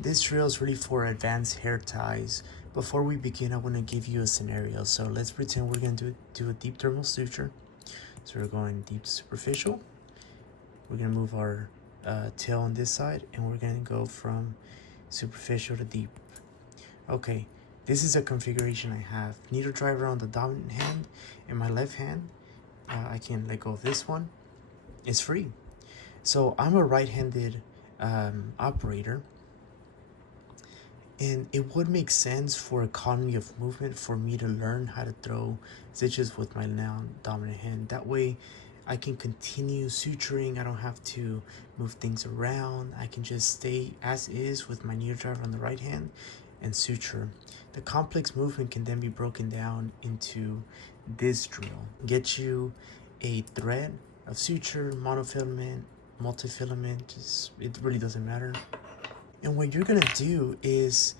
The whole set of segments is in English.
This drill is really for advanced hair ties. Before we begin, I want to give you a scenario. So let's pretend we're going to do a deep dermal suture. So we're going deep to superficial. We're going to move our tail on this side, and we're going to go from superficial to deep. Okay, this is a configuration I have. Needle driver on the dominant hand, and my left hand, I can let go of this one. It's free. So I'm a right-handed operator, and it would make sense for economy of movement for me to learn how to throw stitches with my now dominant hand. That way I can continue suturing. I don't have to move things around. I can just stay as is with my needle driver on the right hand and suture. The complex movement can then be broken down into this drill. Get you a thread of suture, monofilament, multifilament, it really doesn't matter. And what you're gonna do is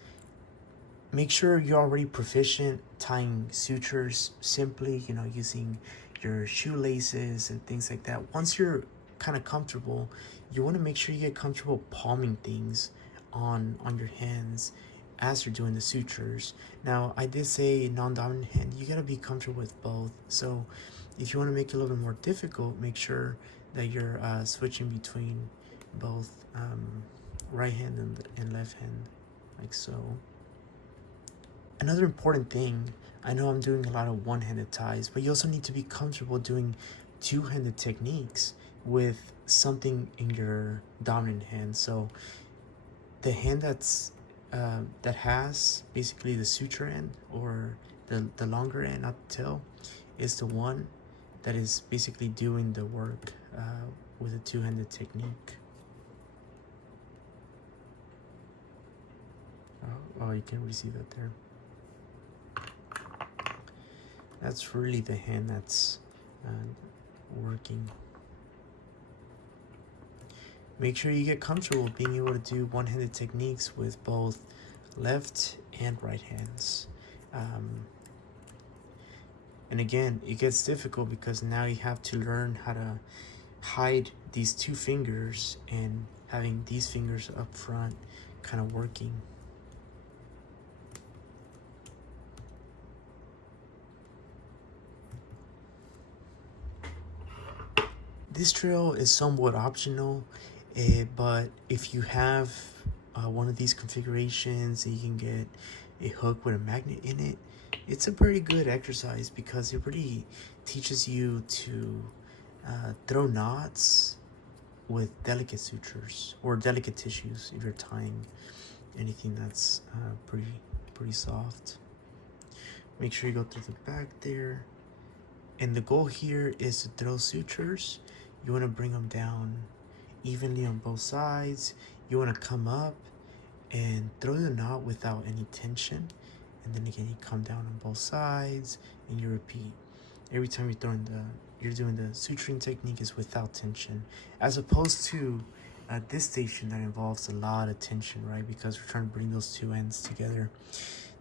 make sure you're already proficient tying sutures simply, using your shoelaces and things like that. Once you're kind of comfortable, you want to make sure you get comfortable palming things on your hands as you're doing the sutures. Now, I did say non-dominant hand, you gotta be comfortable with both. So if you want to make it a little bit more difficult, make sure that you're switching between both right hand and left hand, like so. Another important thing, I know I'm doing a lot of one-handed ties, but you also need to be comfortable doing two-handed techniques with something in your dominant hand. So the hand that has basically the suture end, or the longer end, not the tail, is the one that is basically doing the work with a two-handed technique. Oh, you can really see that there. That's really the hand that's working. Make sure you get comfortable being able to do one-handed techniques with both left and right hands. And again, it gets difficult because now you have to learn how to hide these two fingers and having these fingers up front kind of working. This drill is somewhat optional, but if you have one of these configurations and you can get a hook with a magnet in it, it's a pretty good exercise because it really teaches you to throw knots with delicate sutures or delicate tissues if you're tying anything that's pretty soft. Make sure you go through the back there. And the goal here is to throw sutures. You want to bring them down evenly on both sides. You want to come up and throw the knot without any tension. And then again, you come down on both sides and you repeat. Every time you're doing the suturing technique is without tension, as opposed to this station that involves a lot of tension, right? Because we're trying to bring those two ends together.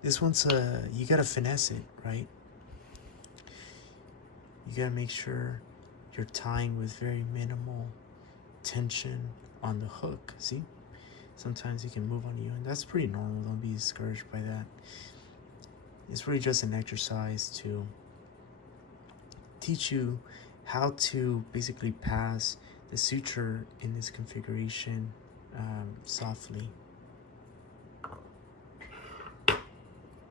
This one's you gotta finesse it, right? You gotta make sure you're tying with very minimal tension on the hook. See, sometimes it can move on you, and that's pretty normal. Don't be discouraged by that. It's really just an exercise to teach you how to basically pass the suture in this configuration softly.